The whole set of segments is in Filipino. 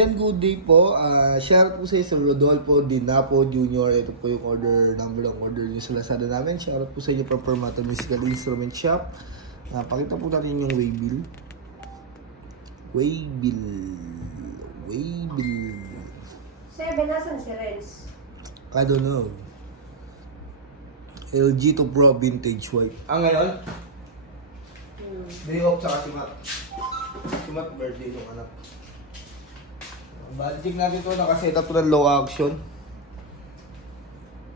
Good day po. Share po sa Rodolfo Dinapo Jr. Ito po yung order number ng order nyo sa Lazada namin. Share po sa inyo from Permata Musical Instrument Shop. Pakita po natin yung waybill. Waybill. 7, nasan si Renz? I don't know. LG to Pro Vintage White. Ngayon? Day off sa si Matt. Si Matt birthday yung anak. Balik natin ito, nakaset up ng low action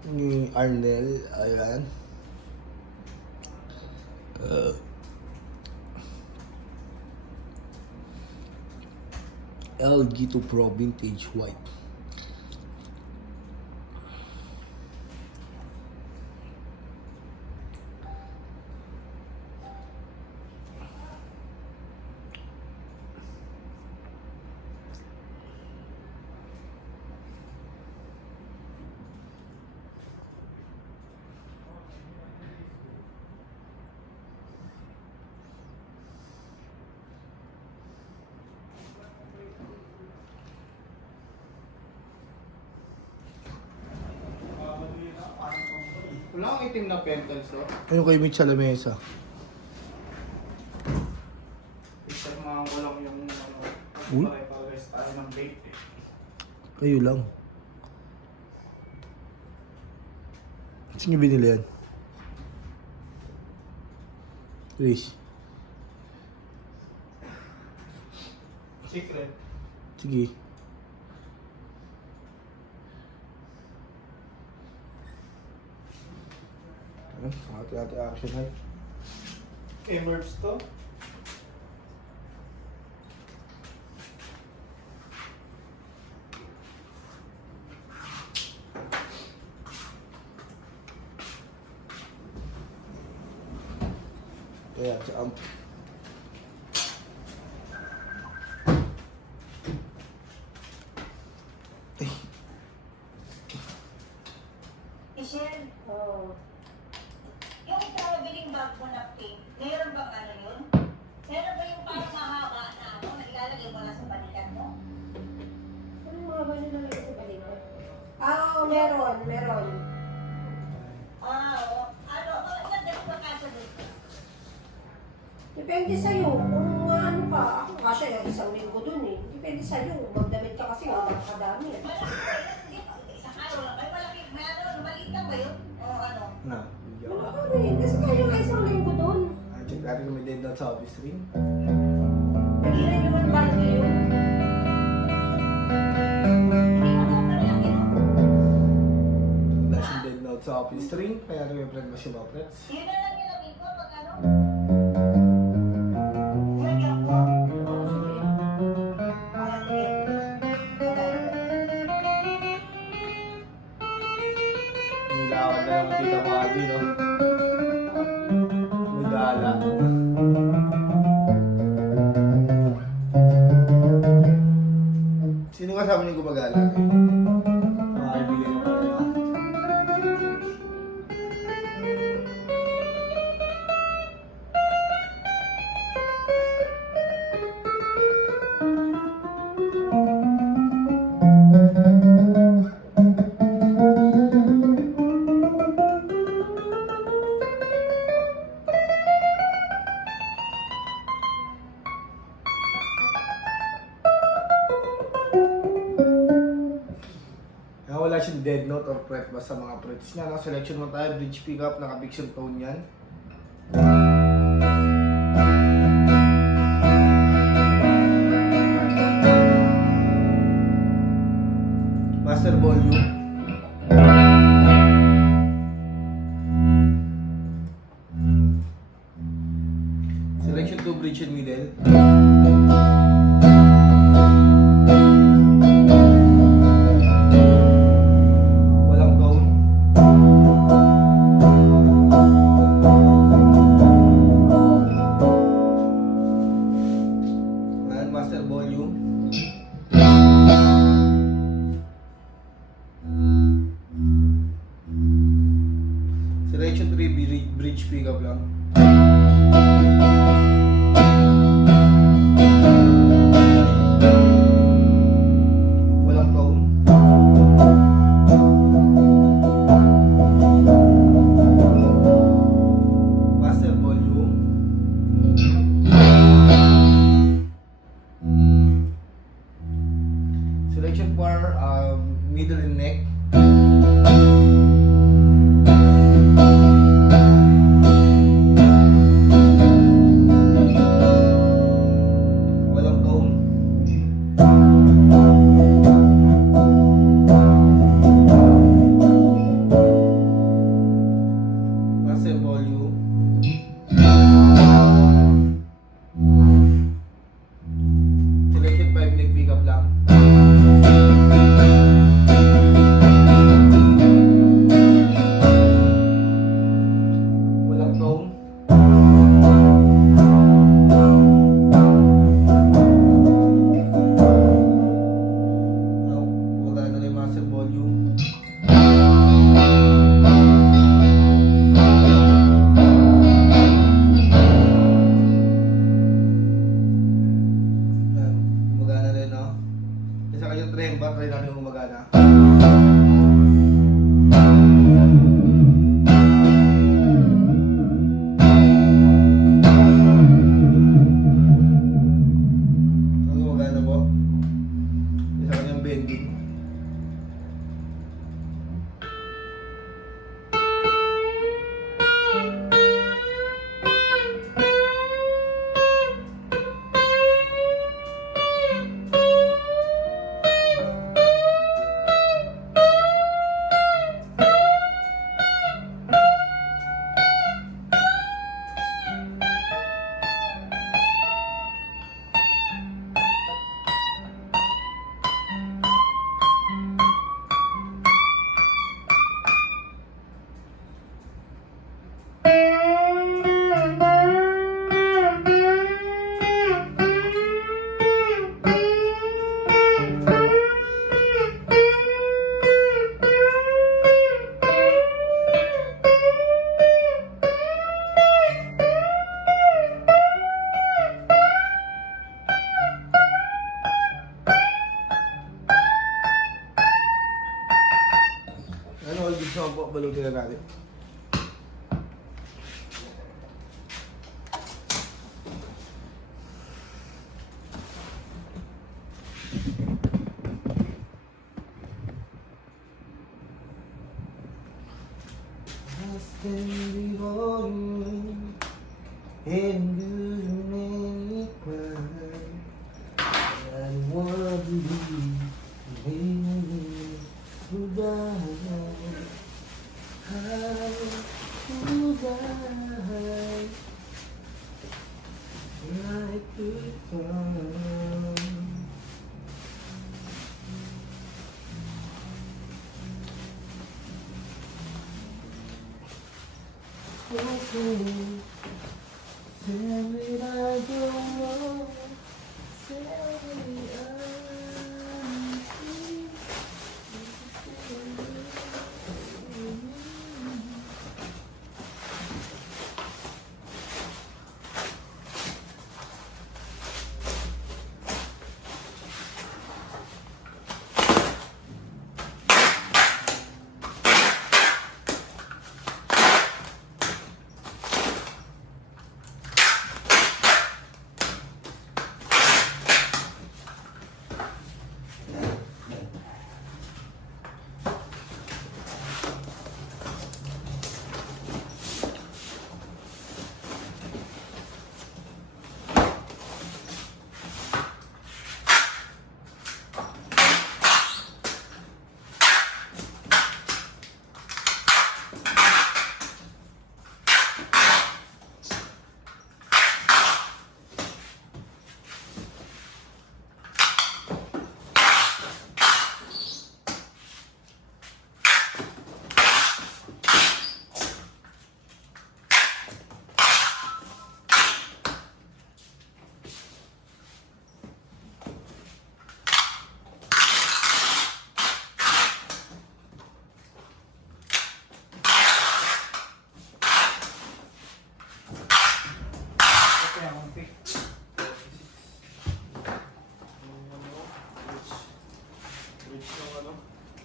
ni Arnel. Ayan. LG to Pro Vintage White. Wala akong itim na pentals, no? Ano kayo Mitch sa lamesa? Isang ko lang yung Uy? pare-pares tayo ng date eh. Kayo lang. Saan nyo binili yan? Chris. Secret. Sige. Hati-hati action ay. Emerge to. Ayan, sa amp. Michelle, Oo. yung pinabiling bag mo na pink, mayroon bang ano yun? Meron ba yung parang mahaba na ano, nailalagay mo na sa balikan mo? Ano mga ba nilalagay sa balikat? Meron. Oo. Ano, maganda yung bakasya dito. Depende sa'yo. Kung ano pa, ako kasi isang linggo dun eh. Depende sa'yo. Magdamit ka kasi kadami eh. Malaki ba yun? Hindi, isang araw lang. May malaki, meron, maliit lang ba yun? O ano? Na. Wala ka rin. Kasi kayo nga isang linggo dun. Check natin kung may dead down sa office ring. Hindi rin naman balik yun. Hindi mo ba malaki mo? Flash yung dead note sa office ring. Kaya rin yung friend mo siya mga frets. Yun na lang ginamit ko pag ano? Lagyan ko. Oo, sige. Ah, sige. Nilawan na lang tita Madi, no? May gala. Sino kasama niyo gumagala? Mga kaibigan niyo pa rin. Wala siyang dead note or fret ba sa mga frets niya. No? Selection mo tayo, bridge pickup, naka-fix yung tone yan. Master volume. Selection to bridge and middle. Walang tone. Ayan, master volume. Selection 3 bridge pickup lang. Selection for middle and neck. Walang tone. Master volume. Selection 5 neck pickup lang. Walang tone. Wala na rin master volume. Yan, gumagana rin, no? Isa kanyang tremba, try natin kung gumagana. Ang gumagana po. Isa kanyang bending. Ano, all good sa po, balutin na natin. I stand before you and do you make it right. I wanna believe in goodbye. Goodbye. Like goodbye. Okay. Tell me I don't know. Tell me I'm free.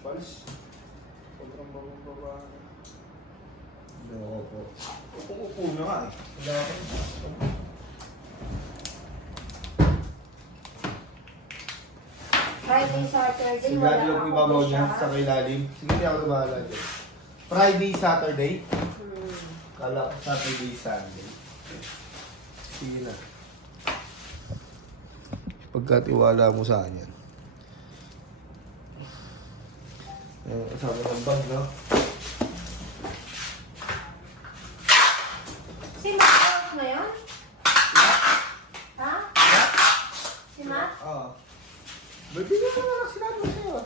Palis. Sobrang babang-baba. Opo. Upo na nga eh. Dati. Friday, Saturday, Sigurado lang po ako ibabaw niya siya. sa kailalim. Sige, hindi ako na bahala dyan. Friday, Saturday. Kala ko Saturday, Sunday. Sige na. Pagkatiwala mo sa kanya. Kasama ng bag, no? Si Matt na yun? Ha? Si Matt? Oo. Bibigyan mo na lang sinabi ko sa'yo.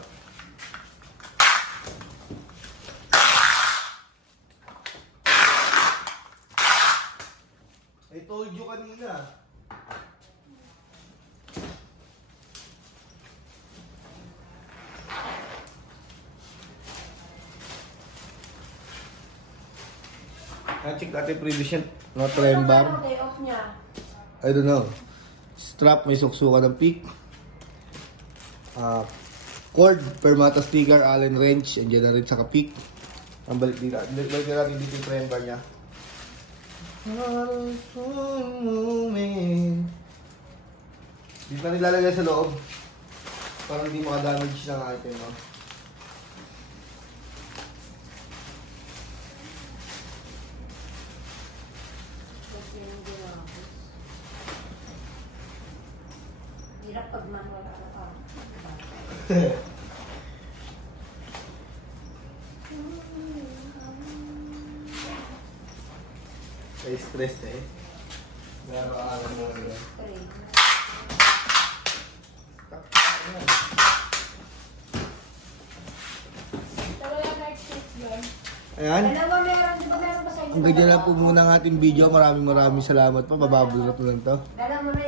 I told you kanina. Check natin previous yan. No trend bar. Ano day off niya? I don't know. Strap, may suksukan ng peak. Cord, permata sticker, Allen wrench, andyan na rin sa peak. Ang balik dito. Balik na natin dito yung trend bar niya. Dito na nilalagay sa loob. Para hindi makadamage ng item mo. Hirap pag manual ano ka. May stress eh. Narakaan mo yun. Ayan. Dalawa meron, di ba meron pa sa inyo? Ang ganyan lang po muna ang ating video. Maraming salamat pa. Mababulot mo lang to. Dalawa na